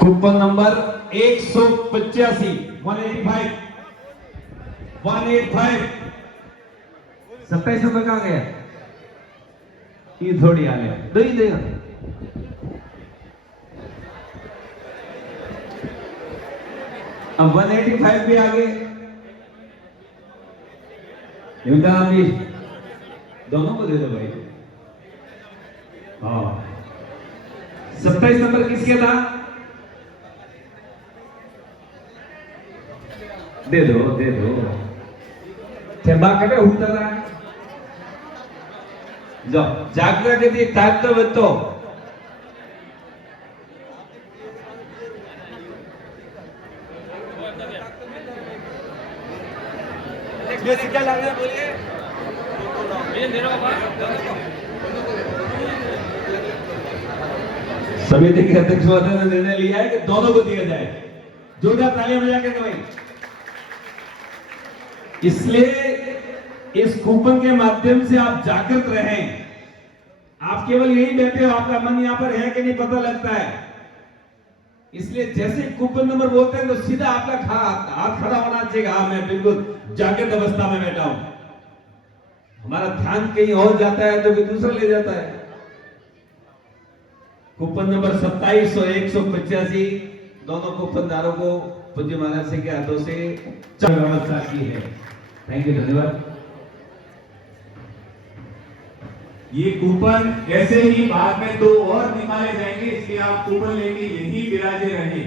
Coupon number 185 185 27 रुपए कहाँ गया? ये थोड़ी आ गया, दो ही देगा। अब 185 भी आ गए। युवराम जी दोनों को दे दो भाई। हाँ 27 नंबर किसके था? दे दो ठेबा करे उठला जो जागृति ताकतो बतो क्या लग रहा है बोलिए। समिति के अध्यक्ष महोदय ने निर्णय लिया है कि दोनों को दिया जाए। जोरदार तालियां बजा के भाई। इसलिए इस कूपन के माध्यम से आप जागृत रहें। आप केवल यही बैठे हो, आपका मन यहां पर है कि नहीं पता लगता है। इसलिए जैसे कूपन नंबर बोलते हैं तो सीधा आपका हाथ खड़ा होना चाहिए। हाँ मैं बिल्कुल जागृत अवस्था में बैठा हूं। हमारा ध्यान कहीं और जाता है तो भी दूसरा ले जाता है। कूपन नंबर 27 और 185 दोनों कूपनदारों को पूज्य महाराज के हाथों से व्यवस्था की है। थैंक यू, धन्यवाद। ये कूपन ऐसे ही बाद में 2 और निकाले जाएंगे, इसलिए आप कूपन लेके यही विराजे रहे।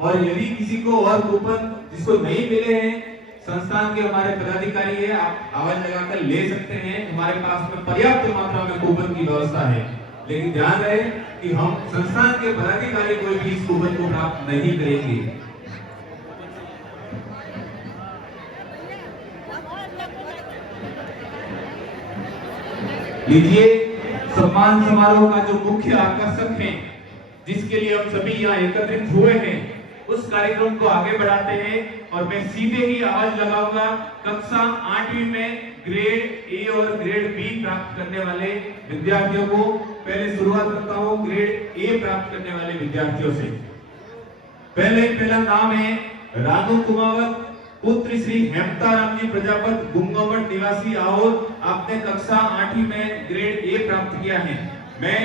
और यदि किसी को और कूपन जिसको नहीं मिले हैं, संस्थान के हमारे पदाधिकारी है, आप आवाज लगाकर ले सकते हैं। हमारे पास में पर्याप्त मात्रा में कूपन की व्यवस्था है। लेकिन ध्यान रहे कि हम संस्थान के पदाधिकारी कोई भी इस कूपन को प्राप्त नहीं करेंगे। लीजिए, सम्मान समारोह का जो मुख्य आकर्षक है, जिसके लिए हम सभी यहाँ एकत्रित हुए हैं, उस कार्यक्रम को आगे बढ़ाते हैं। और मैं सीधे ही आवाज लगाऊंगा कक्षा 8वीं में ग्रेड ए और ग्रेड बी प्राप्त करने वाले विद्यार्थियों को। पहले शुरुआत करता हूं ग्रेड ए प्राप्त करने वाले विद्यार्थियों से। पहला नाम है रानू कुमावत, पुत्र श्री हेमताराम जी प्रजापत, गुंगमठ निवासी आहोर। आपने कक्षा 8वीं में ग्रेड ए प्राप्त किया है। मैं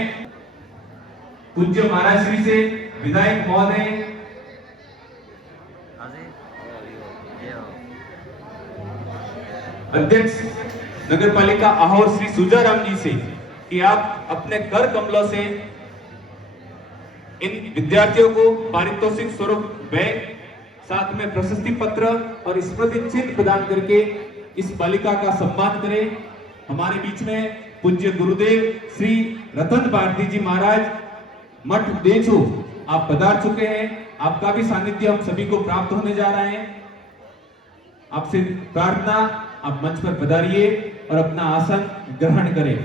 पूज्य महाराज श्री से विधायक महोदय अध्यक्ष नगर पालिका आहोर श्री सुजाराम जी से कि आप अपने कर कमलों से इन विद्यार्थियों को पारितोषिक स्वरूप बैग, साथ में प्रशस्ति पत्र और स्मृति चिन्ह प्रदान करके इस बालिका का सम्मान करें। हमारे बीच में पूज्य गुरुदेव श्री रतन भारती जी महाराज मठ देचू आप पधार चुके हैं। आपका भी सानिध्य हम सभी को प्राप्त होने जा रहा है। आपसे प्रार्थना, आप मंच पर पधारिए और अपना आसन ग्रहण करें।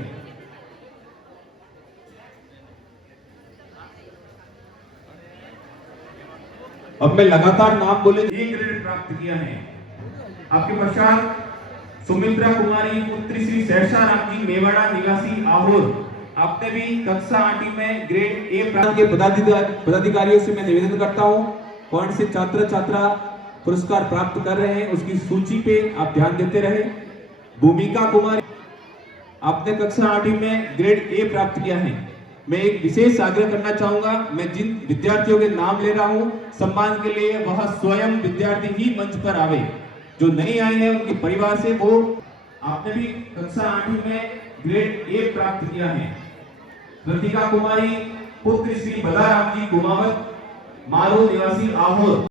अब मैं लगातार नाम बोले। 1 ग्रेड प्राप्त किया है। आपके पश्चात सुमित्रा कुमारी, पुत्री श्री सहसा राम जी मेवाड़ा निवासी आहोर। आपने भी कक्षा 8वीं में ग्रेड ए प्राप्त के पदाधिकारियों से मैं निवेदन करता हूं, कौन से छात्र छात्रा पुरस्कार प्राप्त कर रहे हैं उसकी सूची पे आप ध्यान देते रहे। भूमिका कुमारी, आपने कक्षा 8वीं में ग्रेड ए प्राप्त किया है। मैं एक विशेष आग्रह करना चाहूंगा, मैं जिन विद्यार्थियों के नाम ले रहा हूं सम्मान के लिए, वह स्वयं विद्यार्थी ही मंच पर आवे। जो नहीं आए हैं उनके परिवार से वो। आपने भी कक्षा 8वीं में ग्रेड ए प्राप्त किया है। कृतिका कुमारी, पुत्र श्री बदाराम जी कुमावत, मारो निवासी आहोर।